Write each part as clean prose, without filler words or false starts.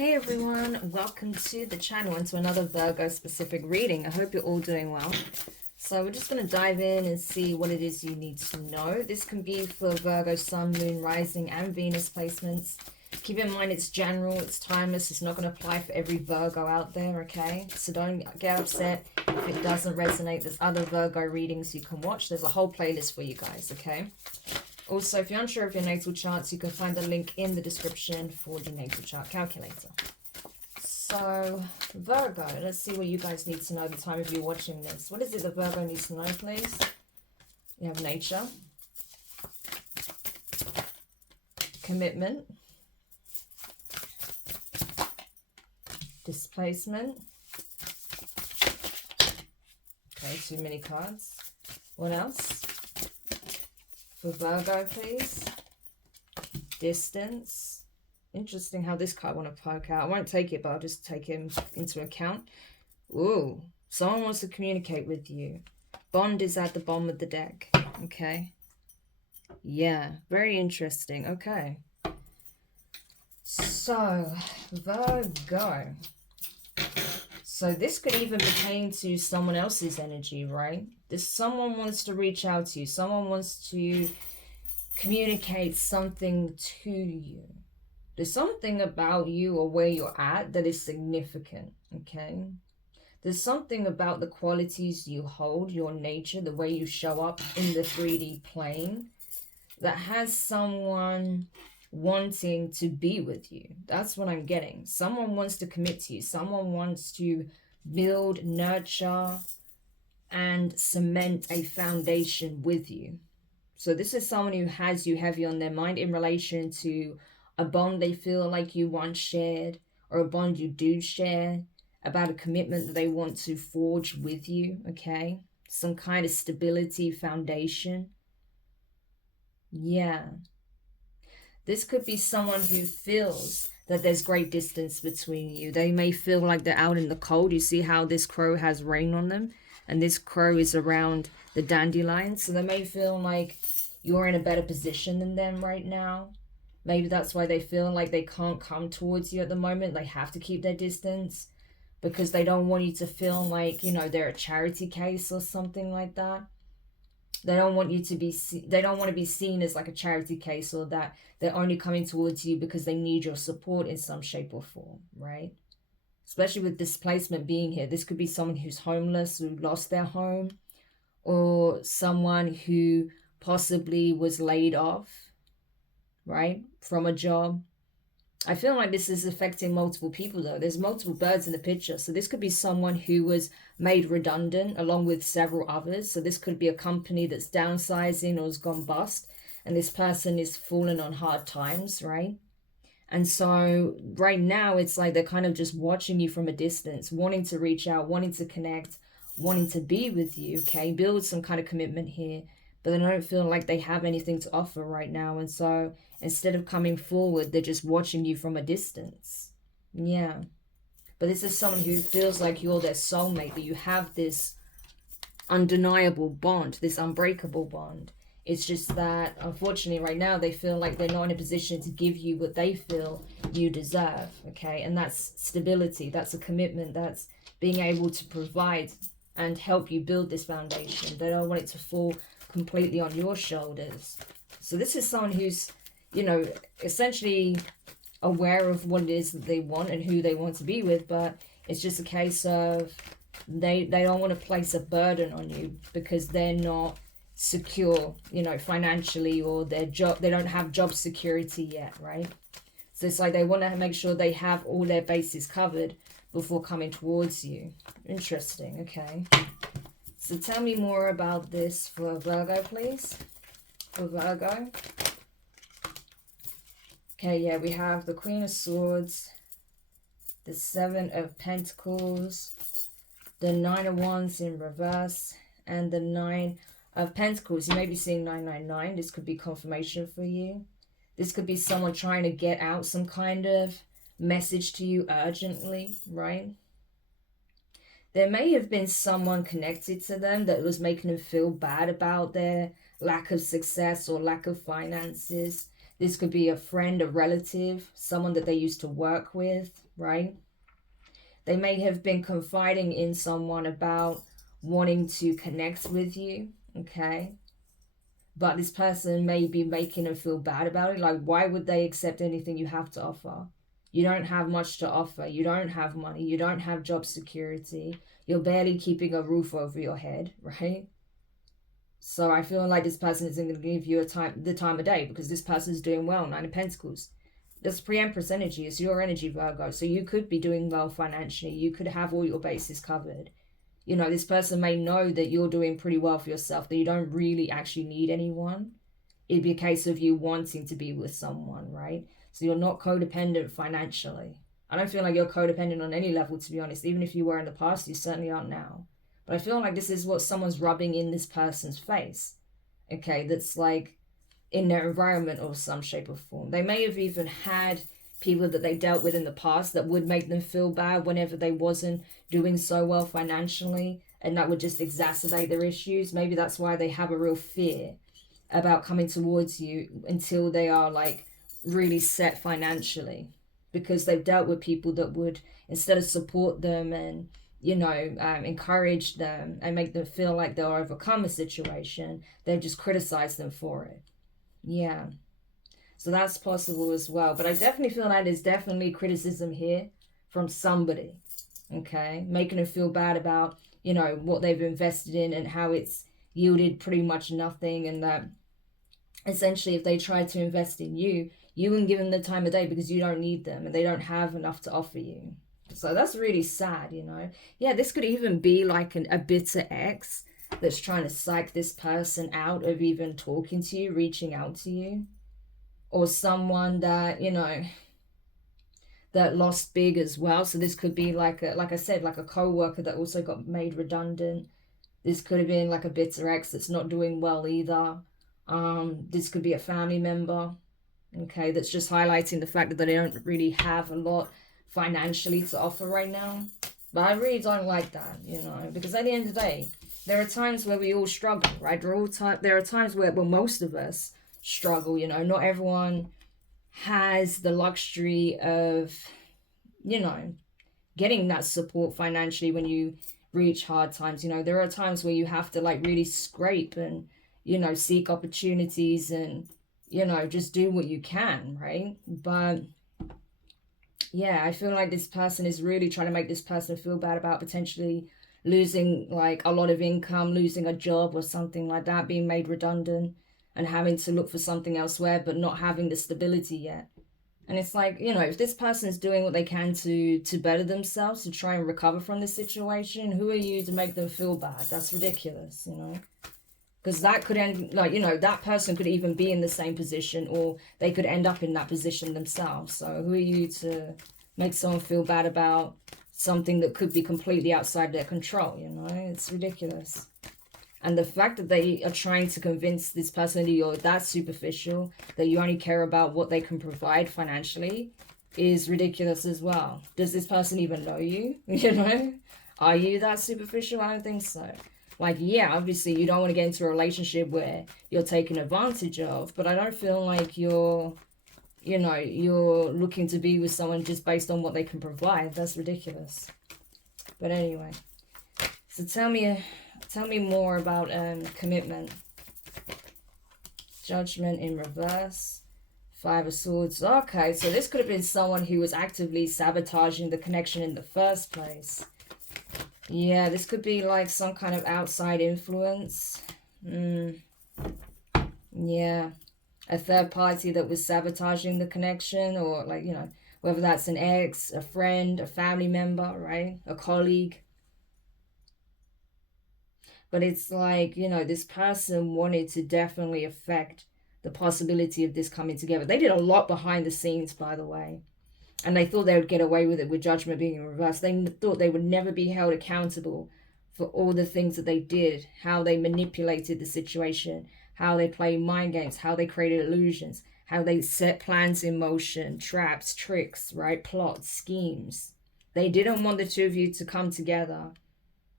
Hey everyone, welcome to the channel and to another Virgo specific reading. I hope you're all doing well. So we're just going to dive in and see what it is you need to know. This can be for Virgo, Sun, Moon, Rising and Venus placements. Keep in mind it's general, it's timeless, it's not going to apply for every Virgo out there, okay? So don't get upset if it doesn't resonate. There's other Virgo readings you can watch. There's a whole playlist for you guys, okay? Also, if you're unsure of your natal charts, you can find the link in the description for the natal chart calculator. So, Virgo, let's see what you guys need to know at the time of you watching this. What is it that Virgo needs to know, please? You have nature, commitment, displacement. Okay, too many cards. What else? For Virgo, please. Distance. Interesting how this card want to poke out. I won't take it, but I'll just take him into account. Ooh, someone wants to communicate with you. Bond is at the bottom of the deck. Okay. Yeah, very interesting. Okay. So, Virgo. So this could even pertain to someone else's energy, right? Someone wants to reach out to you. Someone wants to communicate something to you. There's something about you or where you're at that is significant, okay? There's something about the qualities you hold, your nature, the way you show up in the 3D plane that has someone wanting to be with you. That's what I'm getting. Someone wants to commit to you. Someone wants to build, nurture, and cement a foundation with you. So this is someone who has you heavy on their mind in relation to a bond they feel like you once shared, or a bond you do share, about a commitment that they want to forge with you, okay? Some kind of stability, foundation. Yeah. This could be someone who feels that there's great distance between you. They may feel like they're out in the cold. You see how this crow has rain on them? And this crow is around the dandelions. So they may feel like you're in a better position than them right now. Maybe that's why they feel like they can't come towards you at the moment. They have to keep their distance because they don't want you to feel like, you know, they're a charity case or something like that. They don't want you to be, they don't want to be seen as like a charity case, or that they're only coming towards you because they need your support in some shape or form, right? Especially with displacement being here. This could be someone who's homeless, who lost their home, or someone who possibly was laid off, right, from a job. I feel like this is affecting multiple people though. There's multiple birds in the picture. So this could be someone who was made redundant along with several others. So this could be a company that's downsizing or has gone bust. And this person is fallen on hard times, right? And so right now it's like they're kind of just watching you from a distance, wanting to reach out, wanting to connect, wanting to be with you, okay? Build some kind of commitment here. But they don't feel like they have anything to offer right now. And so instead of coming forward, they're just watching you from a distance. Yeah. But this is someone who feels like you're their soulmate, that you have this undeniable bond, this unbreakable bond. It's just that, unfortunately, right now, they feel like they're not in a position to give you what they feel you deserve, okay? And that's stability, that's a commitment, that's being able to provide and help you build this foundation. They don't want it to fall completely on your shoulders. So this is someone who's, you know, essentially aware of what it is that they want and who they want to be with, but it's just a case of they don't want to place a burden on you because they're not secure, you know, financially, or their job, they don't have job security yet, right? So it's like they want to make sure they have all their bases covered before coming towards you. Interesting. Okay, so tell me more about this for Virgo, please. For Virgo. Okay, yeah, we have the Queen of Swords, the Seven of Pentacles, the Nine of Wands in reverse, and the Nine of Pentacles. You may be seeing 999. This could be confirmation for you. This could be someone trying to get out some kind of message to you urgently, right? There may have been someone connected to them that was making them feel bad about their lack of success or lack of finances. This could be a friend, a relative, someone that they used to work with, right? They may have been confiding in someone about wanting to connect with you, okay? But this person may be making them feel bad about it. Like, why would they accept anything you have to offer? You don't have much to offer. You don't have money. You don't have job security. You're barely keeping a roof over your head, right? So I feel like this person isn't going to give you the time of day, because this person is doing well. Nine of Pentacles. That's pre-Empress energy. It's your energy, Virgo. So you could be doing well financially. You could have all your bases covered. You know, this person may know that you're doing pretty well for yourself, that you don't really actually need anyone. It'd be a case of you wanting to be with someone, right? So you're not codependent financially. I don't feel like you're codependent on any level, to be honest. Even if you were in the past, you certainly aren't now. But I feel like this is what someone's rubbing in this person's face. Okay, that's like in their environment of some shape or form. They may have even had people that they dealt with in the past that would make them feel bad whenever they wasn't doing so well financially, and that would just exacerbate their issues. Maybe that's why they have a real fear about coming towards you until they are like really set financially, because they've dealt with people that would, instead of support them and encourage them and make them feel like they'll overcome a situation, they've just criticized them for it. Yeah. So that's possible as well. But I definitely feel like there's definitely criticism here from somebody, okay? Making them feel bad about, what they've invested in and how it's yielded pretty much nothing. And that essentially if they try to invest in you, you wouldn't give them the time of day because you don't need them and they don't have enough to offer you. So that's really sad, Yeah, this could even be like a bitter ex that's trying to psych this person out of even talking to you, reaching out to you. Or someone that, that lost big as well. So this could be like I said, like a co-worker that also got made redundant. This could have been like a bitter ex that's not doing well either. This could be a family member, okay, that's just highlighting the fact that they don't really have a lot financially to offer right now. But I really don't like that, because at the end of the day, there are times where we all struggle, right? There are times where, well, most of us struggle, not everyone has the luxury of, getting that support financially when you reach hard times. There are times where you have to like really scrape and, seek opportunities and, just do what you can, right? But yeah, I feel like this person is really trying to make this person feel bad about potentially losing like a lot of income, losing a job or something like that, being made redundant and having to look for something elsewhere, but not having the stability yet. And it's like, if this person is doing what they can to better themselves, to try and recover from this situation, who are you to make them feel bad? That's ridiculous, because that could end, that person could even be in the same position, or they could end up in that position themselves. So who are you to make someone feel bad about something that could be completely outside their control? It's ridiculous. And the fact that they are trying to convince this person that you're that superficial, that you only care about what they can provide financially, is ridiculous as well. Does this person even know you? Are you that superficial? I don't think so. Like, yeah, obviously you don't want to get into a relationship where you're taken advantage of, but I don't feel like you're looking to be with someone just based on what they can provide. That's ridiculous. But anyway, so tell me more about commitment. Judgment in reverse. Five of Swords. Okay, so this could have been someone who was actively sabotaging the connection in the first place. Yeah, this could be like some kind of outside influence. Yeah. A third party that was sabotaging the connection, or like, whether that's an ex, a friend, a family member, right? A colleague. But it's like, this person wanted to definitely affect the possibility of this coming together. They did a lot behind the scenes, by the way. And they thought they would get away with it, with judgment being in reverse. They thought they would never be held accountable for all the things that they did, how they manipulated the situation, how they played mind games, how they created illusions, how they set plans in motion, traps, tricks, right? Plots, schemes. They didn't want the two of you to come together,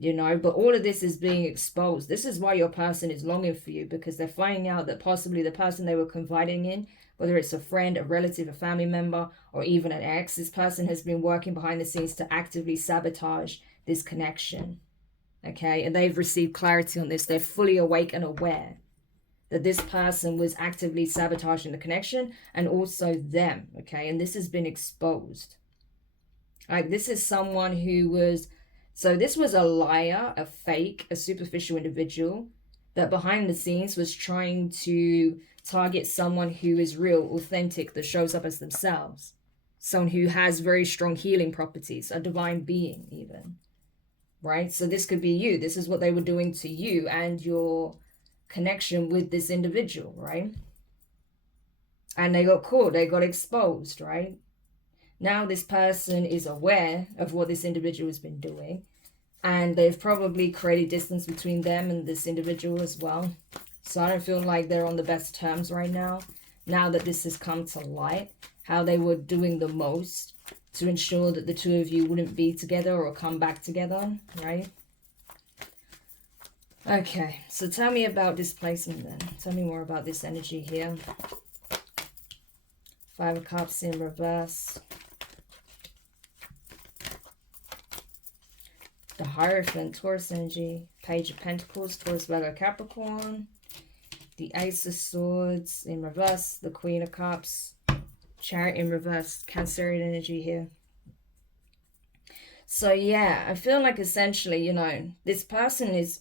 but all of this is being exposed. This is why your person is longing for you, because they're finding out that possibly the person they were confiding in whether it's a friend, a relative, a family member, or even an ex. This person has been working behind the scenes to actively sabotage this connection. Okay, and they've received clarity on this. They're fully awake and aware that this person was actively sabotaging the connection, and also them. Okay, and this has been exposed. Like, this is someone who was, so this was a liar, a fake, a superficial individual that behind the scenes was trying to target someone who is real, authentic, that shows up as themselves. Someone who has very strong healing properties, a divine being even, right? So this could be you. This is what they were doing to you and your connection with this individual, right? And they got caught, they got exposed, right? Now this person is aware of what this individual has been doing, and they've probably created distance between them and this individual as well. So I don't feel like they're on the best terms right now that this has come to light, how they were doing the most to ensure that the two of you wouldn't be together or come back together, right? Okay, so tell me about displacement then. Tell me more about this energy here. 5 of Cups in reverse. The Hierophant, Taurus energy. Page of Pentacles, Taurus, Virgo, Capricorn. The Ace of Swords in reverse. The Queen of Cups. Chariot in reverse. Cancerian energy here. So yeah, I feel like essentially, you know, this person is,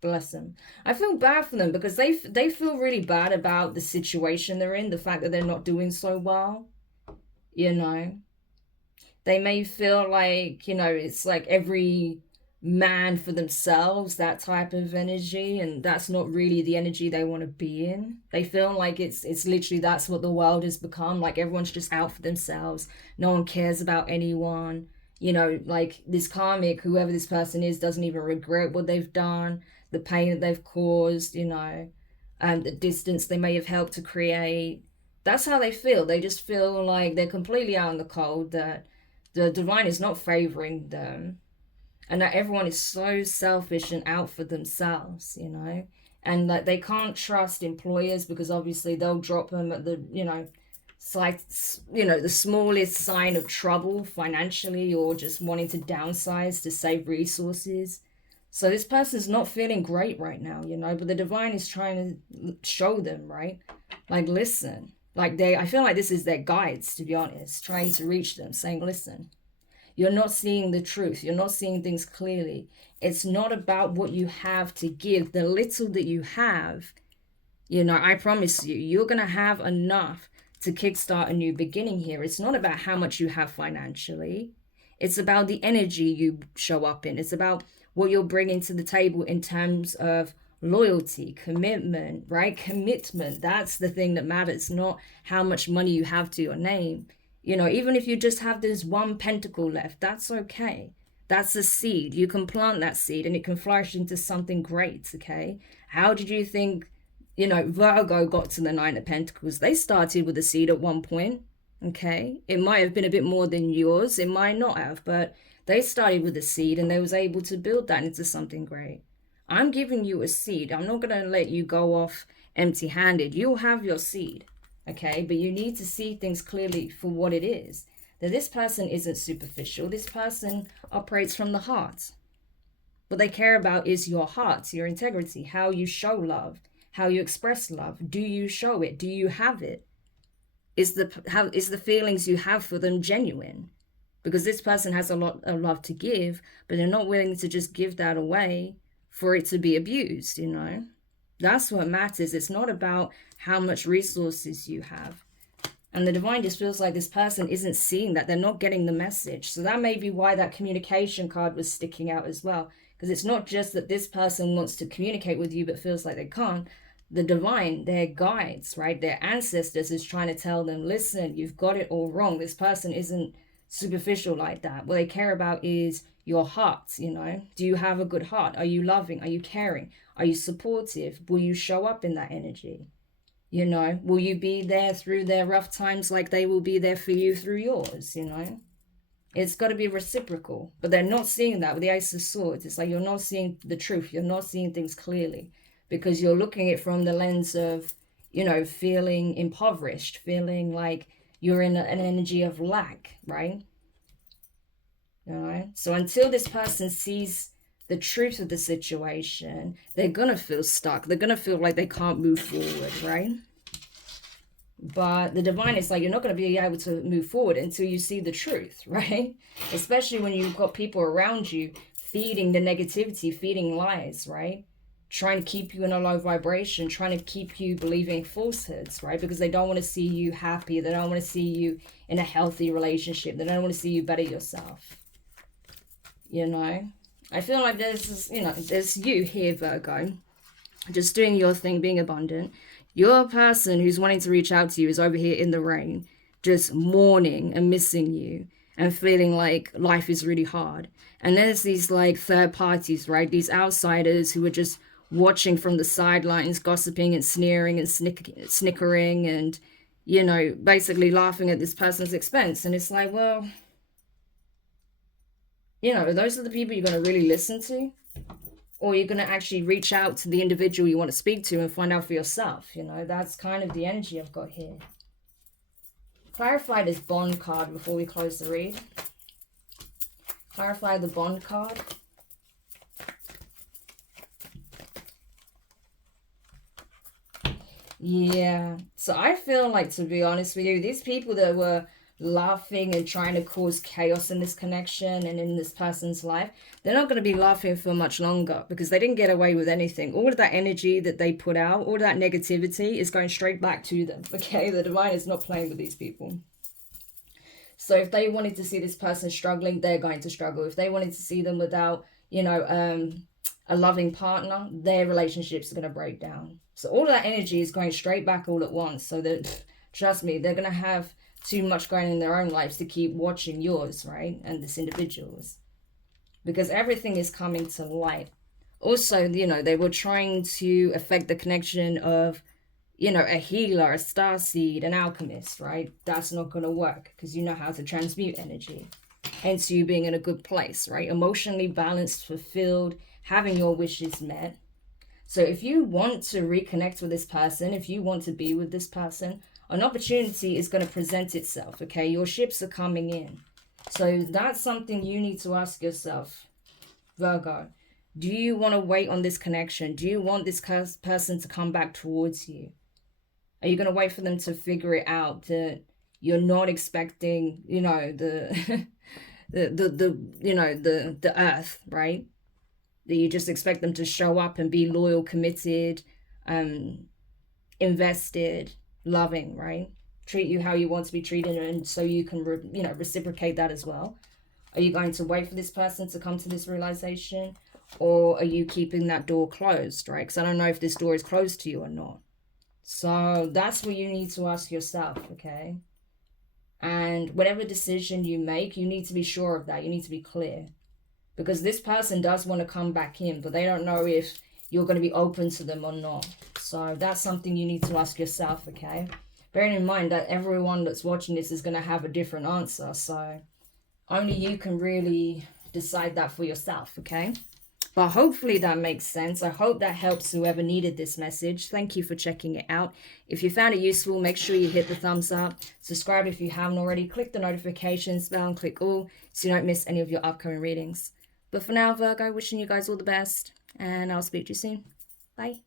bless them, I feel bad for them because they feel really bad about the situation they're in, the fact that they're not doing so well, you know. They may feel like, you know, it's like every man for themselves, that type of energy, and that's not really the energy they want to be in. They feel like it's literally that's what the world has become, like everyone's just out for themselves. No one cares about anyone. You know, like this karmic, whoever this person is, doesn't even regret what they've done, the pain that they've caused, you know, and the distance they may have helped to create. That's how they feel. They just feel like they're completely out in the cold, that the divine is not favoring them, and that everyone is so selfish and out for themselves, you know, and that they can't trust employers because obviously they'll drop them at the, you know, slight, you know, the smallest sign of trouble financially or just wanting to downsize to save resources. So this person's not feeling great right now, you know, but the divine is trying to show them, right? Like, listen, like I feel like this is their guides, to be honest, trying to reach them, saying, listen, you're not seeing the truth. You're not seeing things clearly. It's not about what you have to give. The little that you have, you know, I promise you, you're going to have enough to kickstart a new beginning here. It's not about how much you have financially. It's about the energy you show up in. It's about what you're bringing to the table in terms of loyalty, commitment, right? Commitment. That's the thing that matters, not how much money you have to your name. You know, even if you just have this one pentacle left, that's okay. That's a seed. You can plant that seed and it can flourish into something great, okay? How did you think, you know, Virgo got to the 9 of Pentacles? They started with a seed at one point, okay? It might have been a bit more than yours. It might not have, but they started with a seed and they was able to build that into something great. I'm giving you a seed. I'm not going to let you go off empty-handed. You'll have your seed, okay? But you need to see things clearly for what it is. That this person isn't superficial. This person operates from the heart. What they care about is your heart, your integrity, how you show love, how you express love. Do you show it? Do you have it? Is the feelings you have for them genuine? Because this person has a lot of love to give, but they're not willing to just give that away for it to be abused, you know? That's what matters. It's not about how much resources you have. And the divine just feels like this person isn't seeing that. They're not getting the message. So that may be why that communication card was sticking out as well. Because it's not just that this person wants to communicate with you but feels like they can't. The divine, their guides, right? Their ancestors is trying to tell them, listen, you've got it all wrong. This person isn't superficial like that. What they care about is your heart, you know? Do you have a good heart? Are you loving? Are you caring? Are you supportive? Will you show up in that energy? You know, will you be there through their rough times like they will be there for you through yours, you know? It's got to be reciprocal, but they're not seeing that with the Ace of Swords. It's like you're not seeing the truth. You're not seeing things clearly because you're looking at it from the lens of, you know, feeling impoverished, feeling like you're in an energy of lack, right? All right. So until this person sees the truth of the situation, they're going to feel stuck. They're going to feel like they can't move forward, right? But the divine is like, you're not going to be able to move forward until you see the truth, right? Especially when you've got people around you feeding the negativity, feeding lies, right? Trying to keep you in a low vibration, trying to keep you believing falsehoods, right? Because they don't want to see you happy. They don't want to see you in a healthy relationship. They don't want to see you better yourself. You know, I feel like there's, you know, there's you here, Virgo, just doing your thing, being abundant. Your person who's wanting to reach out to you is over here in the rain, just mourning and missing you and feeling like life is really hard. And there's these like third parties, right? These outsiders who are just watching from the sidelines, gossiping and sneering and snickering and, you know, basically laughing at this person's expense. And it's like, well, you know, those are the people you're going to really listen to, or you're going to actually reach out to the individual you want to speak to and find out for yourself. You know, that's kind of the energy I've got here. Clarify this bond card before we close the read. Clarify the bond card. Yeah, so I feel like, to be honest with you, these people that were laughing and trying to cause chaos in this connection and in this person's life, they're not going to be laughing for much longer because they didn't get away with anything. All of that energy that they put out, all of that negativity is going straight back to them. Okay, the divine is not playing with these people. So if they wanted to see this person struggling, they're going to struggle. If they wanted to see them without, you know, a loving partner, their relationships are going to break down. So all of that energy is going straight back all at once. So that, trust me, they're going to have too much going in their own lives to keep watching yours, right? And this individual's. Because everything is coming to light. Also, you know, they were trying to affect the connection of, you know, a healer, a starseed, an alchemist, right? That's not going to work because you know how to transmute energy. Hence you being in a good place, right? Emotionally balanced, fulfilled, having your wishes met. So if you want to reconnect with this person, if you want to be with this person, an opportunity is going to present itself, okay? Your ships are coming in. So that's something you need to ask yourself, Virgo. Do you want to wait on this connection? Do you want this person to come back towards you? Are you going to wait for them to figure it out that you're not expecting, you know, the the earth, right? That you just expect them to show up and be loyal, committed, invested, loving, right? Treat you how you want to be treated, and so you can, reciprocate that as well. Are you going to wait for this person to come to this realization, or are you keeping that door closed, right? Because I don't know if this door is closed to you or not. So that's what you need to ask yourself, okay? And whatever decision you make, you need to be sure of that. You need to be clear. Because this person does want to come back in, but they don't know if you're going to be open to them or not. So that's something you need to ask yourself, okay? Bearing in mind that everyone that's watching this is going to have a different answer. So only you can really decide that for yourself, okay? But hopefully that makes sense. I hope that helps whoever needed this message. Thank you for checking it out. If you found it useful, make sure you hit the thumbs up. Subscribe if you haven't already. Click the notifications bell and click all so you don't miss any of your upcoming readings. But for now, Virgo, wishing you guys all the best. And I'll speak to you soon. Bye.